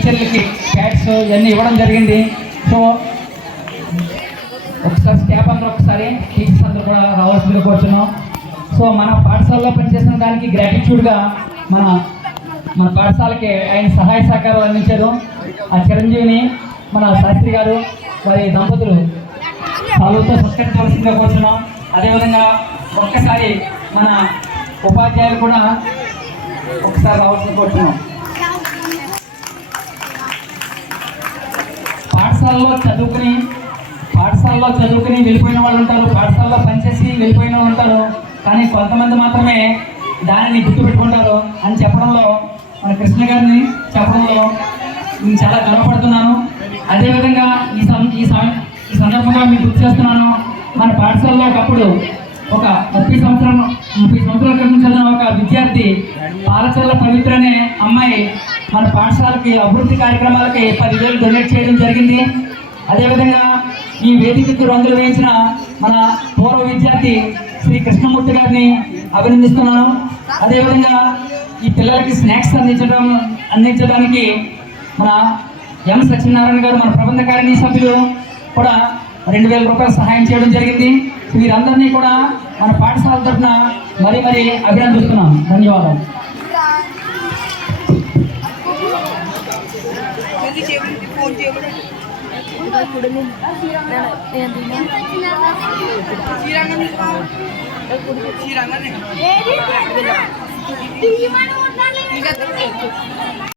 టీచర్లకి cats ఇవన్నీ ఇవ్వడం జరిగింది. సో ఒకసారి స్టాఫ్ అందరూ ఒకసారి టీచర్స్ అందరూ కూడా రావాల్సిందిగా కోరుతున్నాం. సో మన పాఠశాలలో పనిచేసిన దానికి గ్రాటిట్యూడ్గా మన పాఠశాలకి ఆయన సహాయ సహకారాలు అందించారు. ఆ చిరంజీవిని మన శాస్త్రి గారు వారి దంపతులు వాళ్ళతో సత్కరించవలసిందిగా కోరుతున్నాం. అదేవిధంగా ఒక్కసారి మన ఉపాధ్యాయులు కూడా ఒకసారి రావాల్సింది కోరుతున్నాం. పాఠశాలలో చదువుకుని వెళ్ళిపోయిన వాళ్ళు ఉంటారు, పాఠశాలలో పనిచేసి వెళ్ళిపోయిన వాళ్ళు ఉంటారు. కానీ కొంతమంది మాత్రమే దానిని గుర్తుపెట్టుకుంటారు అని చెప్పడంలో మన కృష్ణ గారిని చెప్పడంలో నేను చాలా గర్వపడుతున్నాను. అదేవిధంగా ఈ సందర్భంగా మీకు గుర్తు చేస్తున్నాను. మన పాఠశాలలో ఒకప్పుడు ఒక 30 సంవత్సరాల క్రితం చదివిన ఒక విద్యార్థి పాలచర్ల పవిత్ర అనే అమ్మాయి మన పాఠశాలకి అభివృద్ధి కార్యక్రమాలకి 10,000 డొనేట్ చేయడం జరిగింది. అదేవిధంగా ఈ వేదికకు రంగులు వేయించిన మన పూర్వ విద్యార్థి శ్రీ కృష్ణమూర్తి గారిని అభినందిస్తున్నాను. అదేవిధంగా ఈ పిల్లలకి స్నాక్స్ అందించడానికి మన ఎం సత్యనారాయణ గారు మన ప్రబంధ కార్యనీ సభ్యులు కూడా 2,000 రూపాయలు సహాయం చేయడం జరిగింది. వీరందరినీ కూడా మన పాఠశాల తరఫున మరీ అభినందిస్తున్నాం. ధన్యవాదాలు.